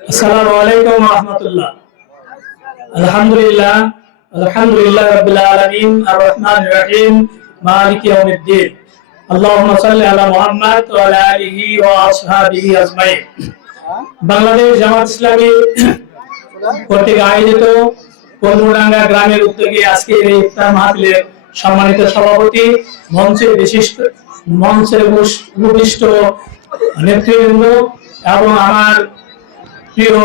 আসসালামু আলাইকুম ওয়া রাহমাতুল্লাহ। আলহামদুলিল্লাহ রাব্বিল আলামিন আর রহমানির রহিম মালিকি ইয়াউমিদ্দিন। আল্লাহুম্মা সাল্লি আলা মুহাম্মাদ ওয়া আলা আলিহি ওয়া আসহাবিহি আজমাইন। বাংলাদেশ জামাত ইসলামী কর্তৃক আয়োজিত কলমডাঙ্গা গ্রামের উদ্যোগে আজকের এই ইফতার মাহফিলের সম্মানিত সভাপতি, মঞ্চের উপবিষ্ট নেতৃবৃন্দ এবং আমার প্রিয়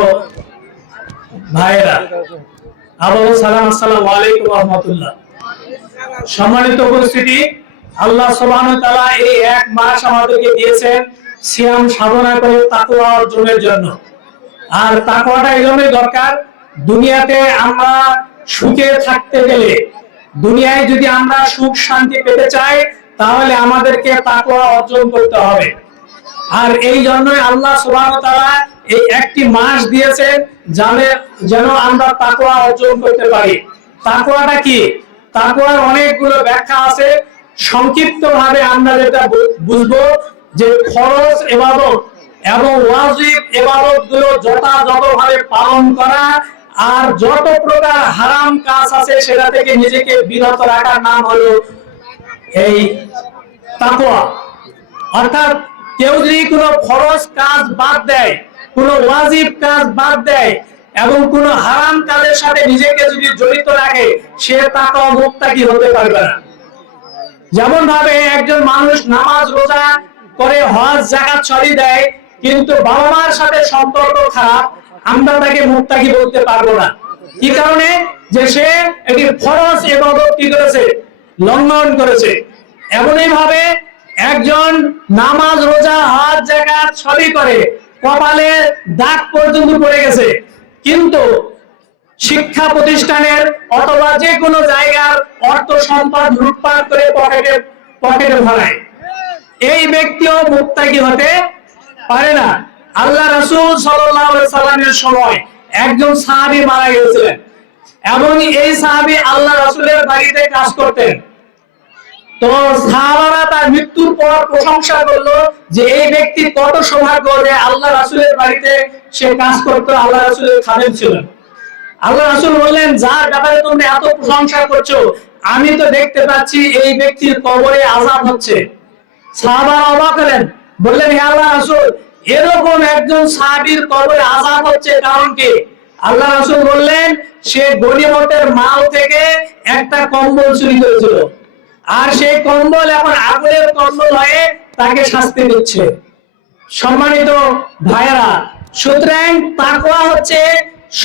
ভাইয়েরা, আসসালামু আলাইকুম ওয়া রাহমাতুল্লাহ। সম্মানিত উপস্থিতি, আল্লাহ সুবহানাহু ওয়া তাআলা এই এক মাস আমাদেরকে দিয়েছেন সিয়াম সাধনা করে তাকওয়া অর্জনের জন্য। আর তাকওয়াটা এই জন্যই দরকার, দুনিয়াতে আমরা সুখে থাকতে গেলে, দুনিয়ায় যদি আমরা সুখ শান্তি পেতে চাই, তাহলে আমাদেরকে তাকওয়া অর্জন করতে হবে। আর এই জন্যই আল্লাহ সুবহানাহু ওয়া তাআলা এই একটি মাস দিয়েছেন যেন আমরা তাকওয়া অর্জন করতে পারি। তাকওয়াটা কি? তাকওয়ার অনেকগুলো ব্যাখ্যা আছে। সংক্ষিপ্ত ভাবে আমরা যেটা বুঝবো যে ফরজ ইবাদত এবং ওয়াজিব ইবাদত গুলো যথাযথভাবে পালন করা, আর যত প্রকার হারাম কাজ আছে সেটা থেকে নিজেকে বিরত রাখার নাম হলো এই তাকওয়া। অর্থাৎ কেউ যদি কোনো ফরজ কাজ বাদ দেয়, কোনো ওয়াজিব কাজ বাদ দেয় এবং কোনো হারাম কাজের সাথে নিজেকে যদি জড়িত রাখে, সে তাকওয়া মুত্তাকি হতে পারবে না। যেমন ভাবে একজন মানুষ নামাজ রোজা করে, হজ যাকাত সবই দেয়, কিন্তু বাবা মার সাথে সম্পর্ক খারাপ, আমরা তাকে মুত্তাকি বলতে পারবো না। কি কারণে? যে সে একটি ফরজ ইবাদত কি করেছে? লঙ্ঘন করেছে। এমনই ভাবে একজন নামাজ রোজা হজ যাকাত সবই করে, কপালে দাগ পর্যন্ত পড়ে গেছে, কিন্তু শিক্ষা প্রতিষ্ঠানের অথবা যে কোনো জায়গার অর্থ সম্পদ লুটপাট করে পকেটে ভরায়, এই ব্যক্তিও মুত্তাকি হতে পারে না। আল্লাহ রাসূল সাল্লাল্লাহু আলাইহি সাল্লামের সময় একজন সাহাবী মারা গিয়েছিলেন এবং এই সাহাবী আল্লাহ রাসূলের বাড়িতে কাজ করতেন। তো সাহাবারা তার মৃত্যুর পর প্রশংসা করলো যে এই ব্যক্তি কত সৌভাগ্য যে আল্লাহ রাসূলের বাড়িতে সে কাজ করতো, আল্লাহ রাসূলের খাদেম ছিলেন। আল্লাহ রাসূল বললেন, যার ব্যাপারে তোমরা এত প্রশংসা করছো, আমি তো দেখতে পাচ্ছি এই ব্যক্তির কবরে আযাব হচ্ছে। সাহাবারা অবাক হলেন, বললেন, হে আল্লাহ রাসূল, এরকম একজন সাহাবীর কবরে আযাব হচ্ছে, কারণ কি? আল্লাহ রাসূল বললেন, সে গনিমতের মাল থেকে একটা কম্বল চুরি করেছিল, আর সেই কম্বল এখন আগুনের কম্বল হয়ে তাকে শাস্তি দিচ্ছে। সম্মানিত ভাইয়েরা, সুতরাং তাকওয়া হচ্ছে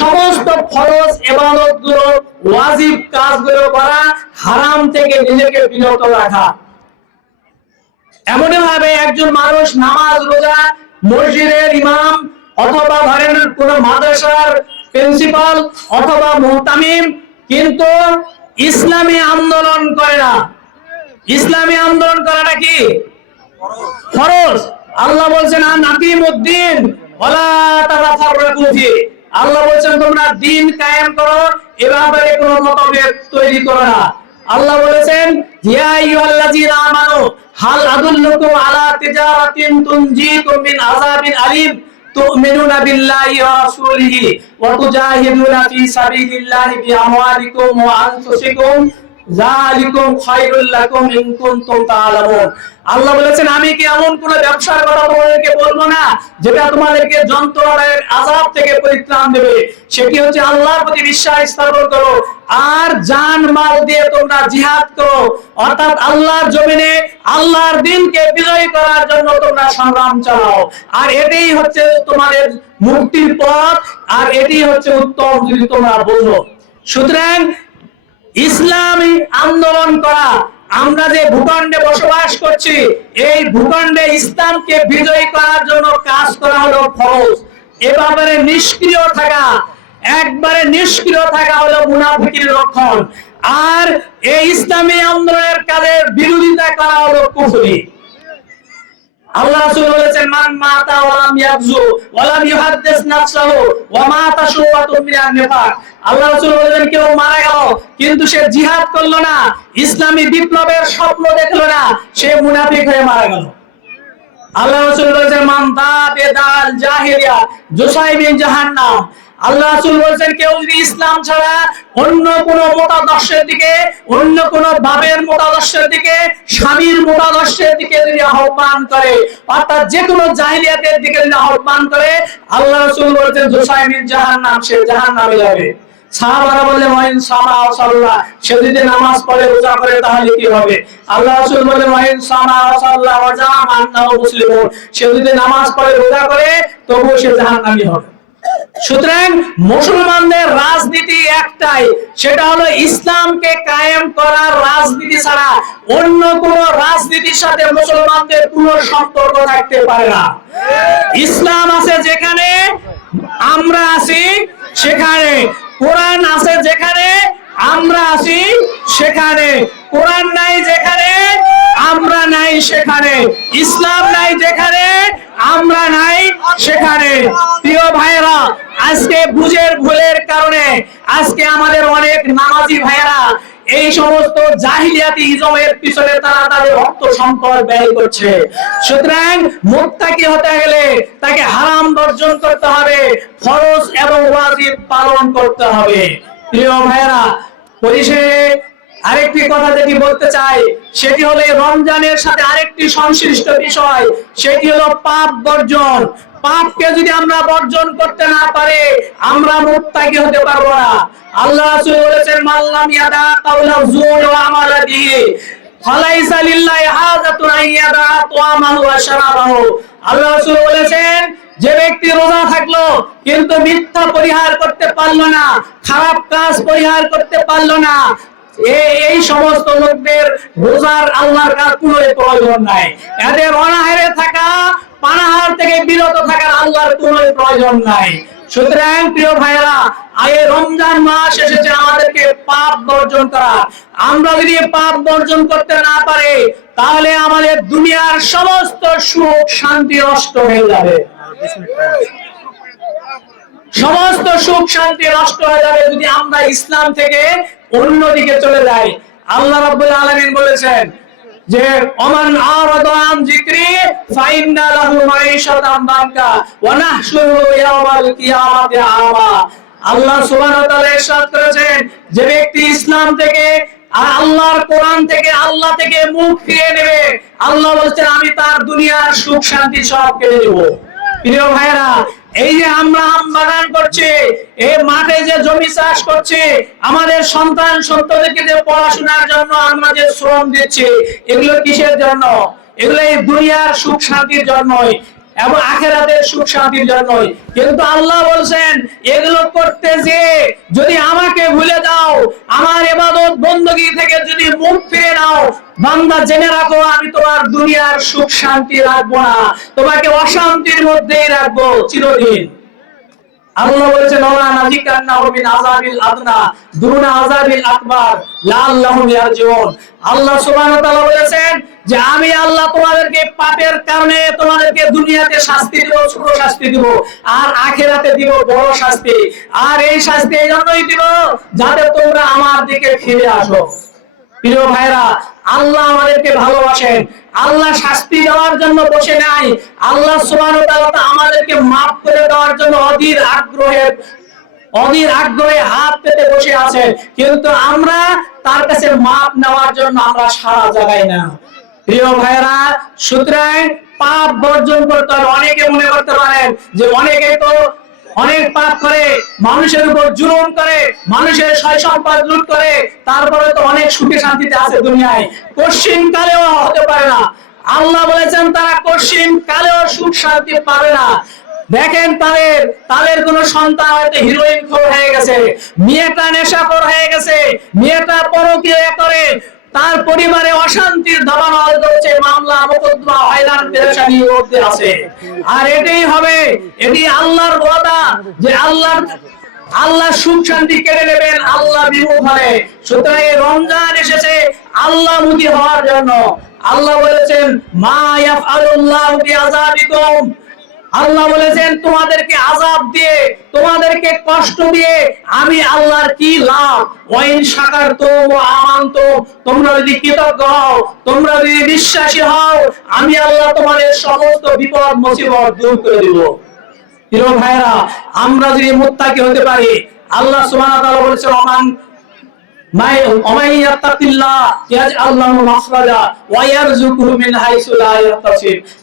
সমস্ত ফরজ ইবাদত গুলো, ওয়াজিব কাজগুলো করা, হারাম থেকে নিজেকে বিরত রাখা। এমনই ভাবে একজন মানুষ নামাজ রোজা, মসজিদের ইমাম অথবা ধরেন কোন মাদ্রাসার প্রিন্সিপাল অথবা মুহতামিম, কিন্তু ইসলামী আন্দোলন করে না। ইসলামী আন্দোলন করাটা কি? ফরজ। আল্লাহ বলছেন, আকিমুদ্দিন ওয়ালা তাতাফাররাকু ফি। আল্লাহ বলছেন, তোমরা দ্বীন কায়েম করো, এ ব্যাপারে কোনো মতভেদ তৈরি করো না। আল্লাহ বলেছেন, ইয়া আইয়ুহাল্লাযীনা আমানু হাল আদুল্লুকুম আলা তিজারাতিন তুনজিকুম মিন আযাবিন আলীম তু'মিনুনা বিল্লাহি ওয়া রাসূলিহি ওয়া তুজাহিদুনা ফি সাবিলিল্লাহি বিআমওয়ালিকুম ওয়া আনফুসিকুম যালিকুম খায়রুল লাকুম ইন কুনতুম তা'লামুন। আল্লাহ বলেছেন, আমি কি এমন কোন ব্যবসার কথা তোমাদেরকে বলবো না যেটা তোমাদেরকে যন্ত্রণার আযাব থেকে পরিত্রাণ দেবে? সেটি হচ্ছে আল্লাহর প্রতি বিশ্বাস স্থাপন করো, আর জান মাল দিয়ে তোমরা জিহাদ করো, অর্থাৎ আল্লাহর জমিনে আল্লাহর দ্বীনকে বিজয়ী করার জন্য তোমরা সংগ্রাম চালাও। আর এটাই হচ্ছে তোমাদের মুক্তির পথ, আর এটাই হচ্ছে উত্তম যদি তোমরা বোঝো। সুতরাং ইসলামী আন্দোলন করা, আমরা যে ভূখণ্ডে বসবাস করছি, এই ভূখণ্ডে ইসলামকে বিজয়ী করার জন্য কাজ করা হলো ফরজ। এ ব্যাপারে নিষ্ক্রিয় থাকা, একবারে নিষ্ক্রিয় থাকা হলো মুনাফিকের লক্ষণ। আর এই ইসলামী আন্দোলনের কাজের বিরোধিতা করা হলো কুফরি। আল্লাহ রাসূল বলেছেন, মান মাতা ওয়া লাম ইয়াবযু ওয়া লাম ইউহাদ্দিস নাফসাহু ওয়া মাতা শুওয়াতুন মিনান নিফাক। আল্লাহ রাসূল বলেছেন, কেউ মারা গেল কিন্তু সে জিহাদ করলো না, ইসলামী বিপ্লবের স্বপ্ন দেখলো না, সে মুনাফিক হয়ে মারা গেল। আল্লাহ রাসূল বলেছেন মান দাবেদাল জাহিলিয়া জুসাইবিন জাহান্নাম। আল্লাহ রাসূল বলেছেন কেউ যদি ইসলাম ছাড়া অন্য কোন মতাদর্শের দিকে, অন্য কোন বাবের মতাদর্শের দিকে, স্বামীর মতাদর্শের দিকে যদি আহ্বান করে, অর্থাৎ যে কোনো জাহিলিয়াতের দিকে যদি আহ্বান করে, আল্লাহ রাসূল বলেছেন জুসাইবিন জাহান্নাম, সে জাহান্নামে যাবে। সাহাবারা বললেন ওয়াইন সামা ওয়া সাল্লা, সে যদি নামাজ পড়ে রোজা করে তাহলে কি হবে? আল্লাহ রাসূল বলেন ওয়াইন সামা ওয়া সাল্লা ওয়া জামা আন্নাহু মুসলিমুন, সে যদি নামাজ পড়ে রোজা করে তবুও সে জাহান্নামী হবে। সুতরাং মুসলমানদের রাজনীতি একটাই, সেটা হলো ইসলামকে কায়েম করার রাজনীতি ছাড়া অন্য কোন রাজনীতির সাথে মুসলমানদের কোনো সম্পর্ক থাকতে পারে না। ইসলাম আছে যেখানে আমরা আছি সেখানে, কোরআন আছে যেখানে আমরা আছি সেখানে, কোরআন নাই যেখানে আমরা নাই সেখানে, ইসলাম নাই যেখানে আমরা নাই সেখানে। প্রিয় ভাইরা, আজকে বুঝের ভুলের কারণে আজকে আমাদের অনেক নামাজি ভাইরা এই সমস্ত জাহিলিয়াতি ইজমের পিছনে তারা তাদের অর্থ সম্পদ ব্যয় করছে। সুতরাং মুত্তাকি হতে গেলে তাকে হারাম বর্জন করতে হবে, ফরজ এবং ওয়াজিব পালন করতে হবে। প্রিয় ভাইরা, পরিশেষে আরেকটি কথা যেটি বলতে চাই সেটি হলো রমজানের সাথে আরেকটি সংশ্লিষ্ট বিষয়, সেটি হলো পাপ বর্জন। পাপকে যদি আমরা বর্জন করতে না পারি আমরা মুত্তাকি হতে পারবো না। আল্লাহ রাসূল বলেছেন মাল্লাম ইয়াদা কাউলা যুর ওয়া আমালা বিহি ফালাইসা লিল্লাহি হাজাতুন আইয়াদা তাআমাহু ওয়া শারাবাহু। আল্লাহ রাসূল বলেছেন যে ব্যক্তি রোজা থাকলো কিন্তু মিথ্যা পরিহার করতে পারলো না, খারাপ কাজ পরিহার করতে পারলো না, এই সমস্ত লোকদের রোজার আল্লাহর কাছে কোনো প্রয়োজন নাই। এদের অনাহারে থাকা, পানাহার থেকে বিরত থাকার আল্লাহর কোনো প্রয়োজন নাই। সুতরাং প্রিয় ভাইরা, আগে রমজান মাস এসেছে আমাদেরকে পাপ বর্জন করা। আমরা যদি পাপ বর্জন করতে না পারি তাহলে আমাদের দুনিয়ার সমস্ত সুখ শান্তি নষ্ট হয়ে যাবে, সমস্ত সুখ শান্তি নষ্ট হয়ে যাবে যদি আমরা ইসলাম থেকে অন্যদিকে চলে যাই। আল্লাহ রাব্বুল আলামিন বলেছেন যে ওমান আরাদা আন যিকরি ফাইন্না লাহু মাঈশাতান দানকা ওয়া নাহশুরু ইয়াওমাল কিয়ামাতি আমা। আল্লাহ সুবহানাহু ওয়া তাআলা ইরশাদ করেছেন যে ব্যক্তি ইসলাম থেকে আর আল্লাহর কোরআন থেকে, আল্লাহ থেকে মুখ ফিরিয়ে নেবে, আল্লাহ বলেছেন আমি তার দুনিয়ার সুখ শান্তি সব কেড়ে নেব। প্রিয় ভাইরা, এই যে আমরা আম বাগান করছি, এই মাঠে যে জমি চাষ করছি, আমাদের সন্তান সন্ততিকে যে পড়াশোনার জন্য আমরা যে শ্রম দিচ্ছি, এগুলো কিসের জন্য? এগুলো এই দুনিয়ার সুখ শান্তির জন্যই এবং আখিরাতের সুখ শান্তির জন্যই। কিন্তু আল্লাহ বলছেন এগুলো করতে যে যদি আমাকে ভুলে যাও, আমার ইবাদত বندگی থেকে যদি মুখ ফিরে নাও, বান্দা জেনে রাখো আমি তোমার দুনিয়ার সুখ শান্তি রাখবো না, তোমাকে অশান্তির মধ্যেই রাখবো চিরদিন। আল্লাহ বলেছেন ওয়া নাযিকান্নাহু মিন আযাবিল আদনা দুনা আযাবিল আকবার লাআল্লাহুম ইয়ারজিউন। আল্লাহ সুবহানাহু ওয়া তাআলা বলেছেন যে আমি আল্লাহ তোমাদেরকে পাপের কারণে তোমাদেরকে দুনিয়াতে শাস্তি দেব, ছোট শাস্তি দেব, আর আখিরাতে দিব বড় শাস্তি। আর এই শাস্তি এই জন্যই দিব যাতে তোমরা আমার দিকে ফিরে আসো। প্রিয় ভাইরা, আল্লাহ আমাদেরকে ভালোবাসেন, আল্লাহ শাস্তি দেওয়ার জন্য বসে নাই, আল্লাহ সুবহানাহু ওয়া তাআলা আমাদেরকে maaf করে দেওয়ার জন্য অধীর আগ্রহে হাত পেতে বসে আছে। কিন্তু আমরা তার কাছে maaf নেওয়ার জন্য আমরা সারা জাগাই না। প্রিয় ভাইরা, সুতরাং পাপ বর্জন করতে হবে। অনেকে মনে করতে পারেন যে অনেকে তো অনেক পাপ করে, মানুষের উপর জুলুম করে, মানুষের সয় সম্পদ লুট করে, তারপরে তো অনেক সুখে শান্তিতে আছে দুনিয়ায়। কশিন কালেও হতে পারে না। আল্লাহ বলেছেন তারা কশিন কালেও সুখ শান্তি পাবে না। দেখেন তাদের কোন সন্তান হয়তো হিরোইন খোর হয়ে গেছে, মেয়েটা নেশাখোর হয়ে গেছে, মেয়েটা পরকীয়া করে, তার পরিবারে অশান্তির দাবানল চলছে, মামলা মোকদ্দমা হয়রান পেরেশানির মধ্যে আছে। আর এটাই হবে, এটি আল্লাহর ওয়াদা যে আল্লাহ সুখ শান্তি কেড়ে নেবেন আল্লাহ বিমুখ হলে। সুতরাং রমজান এসেছে আল্লাহ মুখী হওয়ার জন্য। আল্লাহ বলেছেন মা ইয়াফআলুল্লাহু বিআযাবিকুম আল্লাহ বলেছেন তোমাদেরকে আযাব দিয়ে, তোমাদেরকে কষ্ট দিয়ে আমি আল্লাহর কি লাভ? ওয়াইন শাকারতুম ওয়া আমানতুম, তোমরা যদি কৃতজ্ঞ হও, তোমরা যদি বিশ্বাসী হও, আমি আল্লাহ তোমাদের সমস্ত বিপদ মুসিবত দূর করে দেব। প্রিয় ভাইরা, আমরা যদি মুত্তাকি হতে পারি, আল্লাহ সুবহানাহু ওয়া তাআলা বলেছেন ওমান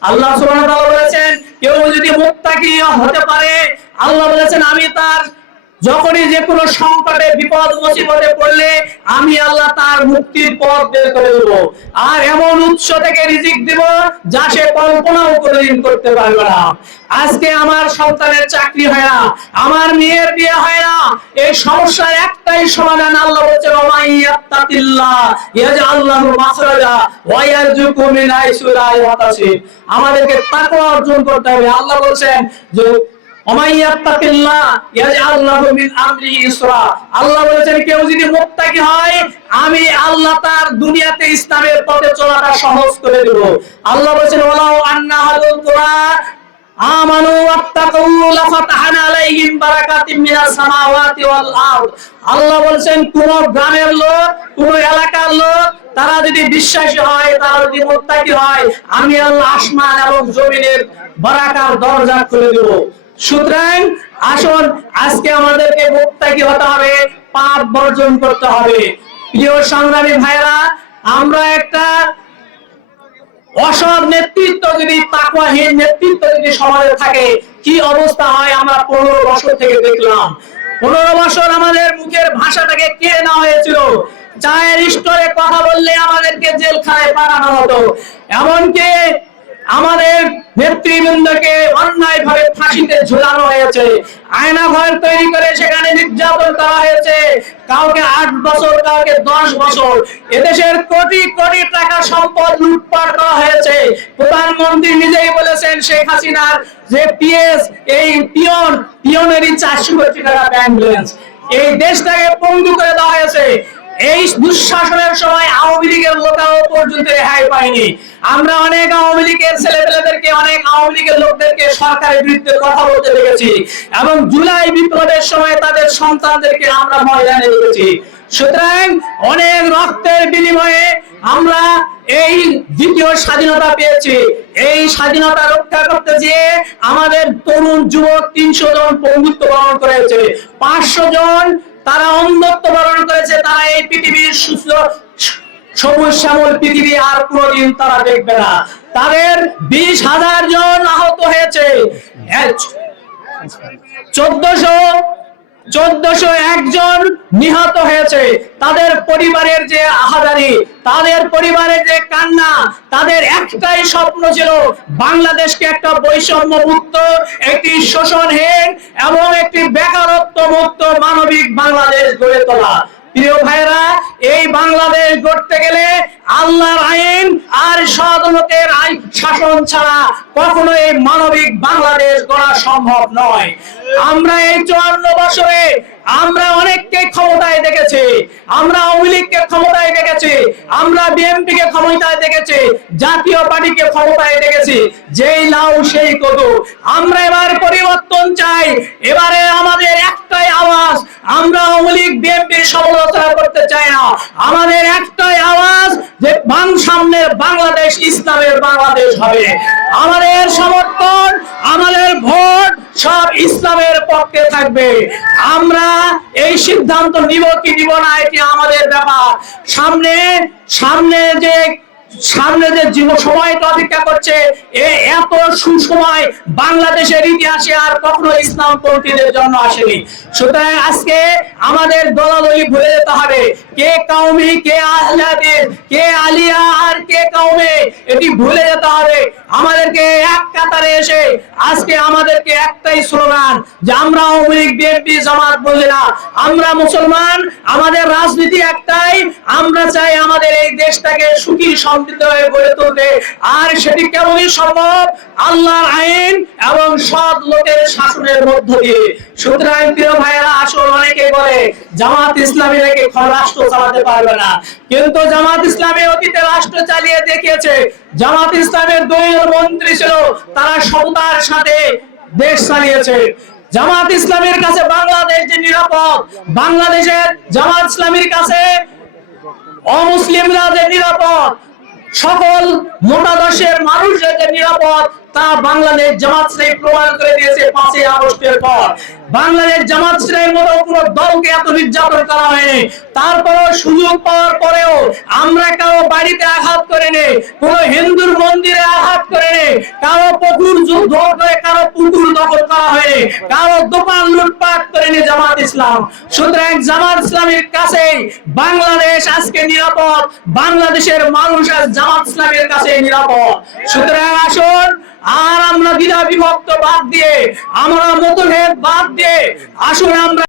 আল্লাহ সুবহানাহু ওয়া তাআলা বলেছেন কেউ যদি মুত্তাকি হতে পারে, আল্লাহ বলেছেন আমি তার যখনই যে কোনো সংকটে বিপদ মুসিবতে পড়লে আমি আল্লাহ তার মুক্তির পথ বের করে দেব, আর এমন উৎস থেকে রিজিক দেব যা সে কল্পনাও কোনোদিন করতে পারবে না। আজকে আমার সন্তানের চাকরি হয় না, আমার মেয়ের বিয়ে হয় না, এই সমস্যার একটাই সমাধান। আল্লাহ বলেছেন ওমাইয়াত্তাকিল্লাহ ইয়াজআল লাহু মাখরাজা ওয়া ইয়ারযুকহু মিন হাইসু লা ইয়াহতাসিব। আমাদেরকে তাকওয়া অর্জন করতে হবে। আল্লাহ বলেছেন যে আল্লাহ বলেছেন কেউ যদি মুত্তাকি হয়, আমি আল্লাহ তার দুনিয়াতে ইসলামের পথে চলাটা সহজ করে দেব। আল্লাহ বলেছেন ওয়ালাউ আন্না আহলুল কুরআ আমানু ওয়াত্তাকু লাফাতাহনা আলাইহিম বারাকাতিম মিনাস সামাওয়াতি ওয়াল আরদ। আল্লাহ বলেছেন কোন গ্রামের লোক, কোন এলাকার লোক তারা যদি বিশ্বাসী হয়, তারা যদি মুত্তাকি হয়, আমি আল্লাহ আসমান এবং জমিনের বারাকার দরজা খুলে দেব। সুতরাং আসুন আজকে আমাদেরকে মুত্তাকি হতে হবে, পাপ বর্জন করতে হবে। প্রিয় সংগ্রামী ভাইরা, আমরা একটা অসৎ নেতৃত্ব যদি, তাকওয়াহীন নেতৃত্ব যদি সমাজে থাকে কি অবস্থা হয় আমরা 15 বছর থেকে দেখলাম। 15 বছর আমাদের মুখের ভাষাটাকে কেড়ে নেওয়া হয়েছিল। চায়ের স্টোরে কথা বললে আমাদেরকে জেলখানায় পাঠানো হতো, এমনকি আমাদের নেতৃবৃন্দকে অন্যায়ভাবে ফাঁসিতে ঝুলানো হয়েছে, আয়না ঘর তৈরি করে সেখানে নির্যাতন করা হয়েছে, কাউকে 8 বছর, কাউকে 10 বছর। এদেশের কোটি কোটি টাকা সম্পদ লুটপাট করা হয়েছে। প্রধানমন্ত্রী নিজেই বলেছেন শেখ হাসিনার যে পিএস, এই পিয়নেরই 400 কোটি টাকা ব্যাংক ব্যালেন্স, এই দেশটাকে পঙ্গু করে দেওয়া হয়েছে। এই দুঃশাসনের সময় আওয়ামী লীগের লোকেরাও পর্যন্ত রেহাই পায়নি। আমরা অনেক আওয়ামী লীগের ছেলেপেলেদেরকে, অনেক আওয়ামী লীগের লোকদেরকে সরকারের বিরুদ্ধে কথা বলতে দেখেছি, এবং জুলাই বিপ্লবের সময় তাদের সন্তানদেরকে আমরা ময়দানে দেখেছি। সুতরাং অনেক রক্তের বিনিময়ে আমরা এই দ্বিতীয় স্বাধীনতা পেয়েছি। এই স্বাধীনতা রক্ষা করতে গিয়ে আমাদের তরুণ যুবক 300 জন পঙ্গুত্ব বরণ করেছে, 500 জন তারা অন্ধত্ব বরণ করেছে। তারা এই পৃথিবীর সুস্থ সবুজ শ্যামল পৃথিবী আর কোনদিন তারা দেখবে না। তাদের 20,000 জন আহত হয়েছে, 1401 জন নিহত হয়েছে। তাদের পরিবারের যে আহাজারি, তাদের পরিবারের যে কান্না, তাদের একটাই স্বপ্ন ছিল বাংলাদেশকে একটা বৈষম্য মুক্ত, একটি শোষণহীন এবং একটি বেকারত্ব মুক্ত মানবিক বাংলাদেশ গড়ে তোলা। প্রিয় ভাইরা, এই বাংলাদেশ গড়তে গেলে আল্লাহর আইন আর সৎ লোকের আইন শাসন ছাড়া কখনো এই মানবিক বাংলাদেশ গড়া সম্ভব নয়। আমরা এই 54 বছরে আমরা অনেককে ক্ষমতায় দেখেছি, আমরা আওয়ামী লীগকে ক্ষমতায় দেখেছি, আমরা বিএনপি কে ক্ষমতায় দেখেছি, জাতীয় পার্টিকে ক্ষমতায় দেখেছি, যেই লাউ সেই কদু। আমরা এবার পরিবর্তন চাই। এবারে আমাদের একটাই আওয়াজ, আমরা আওয়ামী লীগ বিএনপির সমালোচনা করতে চাই না। আমাদের একটাই আওয়াজ যে সামনের বাংলাদেশ ইসলামের বাংলাদেশ হবে। আমাদের সমর্থন, আমাদের ভোট সব ইসলামের পক্ষে থাকবে। আমরা এই সিদ্ধান্ত নিব কি নিব না এটি আমাদের ব্যাপার। সামনে যে সময়টা অপেক্ষা করছে, এত সুসময় বাংলাদেশের ইতিহাসে আর কখনো ইসলামপন্থীদের জন্য আসেনি। সুতরাং আজকে আমাদের দলাদলি ভুলে যেতে হবে, কে কওমি, কে আহলে হাদিস, কে আলিয়া আর কে কওমে, এটি ভুলে যেতে হবে। আমাদেরকে এক কাতারে এসে আজকে আমাদেরকে একটাই স্লোগান যে আমরা আওয়ামী লীগ বিএনপি জামাত বলি না, আমরা মুসলমান, আমাদের রাজনীতি একটাই, আমরা চাই আমাদের এই দেশটাকে সুখী সমৃদ্ধ হয়ে গড়ে তুলতে। আর সেটি কেবলই সম্ভব আল্লাহর আইন এবং সৎ লোকের শাসনের মধ্য দিয়ে। সুতরাং প্রিয় ভাইয়েরা, আসল অনেকে বলে জামাত ইসলামী নাকি রাষ্ট্র চালাতে পারবে না। কিন্তু জামাত ইসলামী অতীতে রাষ্ট্র চালিয়ে দেখিয়েছে। জামাত ইসলামের 2 জন মন্ত্রী ছিল, তারা সততার সাথে দেশ চালিয়েছে। জামাত ইসলামের কাছে বাংলাদেশ যে নিরাপদ, বাংলাদেশের জামাত ইসলামীর কাছে অমুসলিমরা যে নিরাপদ, সকল মতাদর্শের মানুষরা যে নিরাপদ, তা বাংলাদেশ জামাত ইসলামী প্রমাণ করে দিয়েছে 5ই আগস্টের পর। বাংলাদেশ জামাত ইসলামীর মতো কোন দলকে এত নির্যাতন করা হয়নি। তারপরেও সুযোগ পাওয়ার পরেও আমরা কারো বাড়িতে আঘাত করিনি, কোন হিন্দুর মন্দিরে আঘাত করিনি, কারো পুকুর যুদ্ধ করে কারো পুকুর দখল করা হয়নি, কারো দোকান লুটপাট করেনি জামাত ইসলাম। সুতরাং জামাত ইসলামীর কাছে বাংলাদেশ আজকে নিরাপদ, বাংলাদেশের মানুষ আজ জামাত ইসলামীর কাছে নিরাপদ। সুতরাং আসুন, আর আমরা দ্বিধা বিভক্ত বাদ দিয়ে, আমরা মতভেদ বাদ দিয়ে আসুন আমরা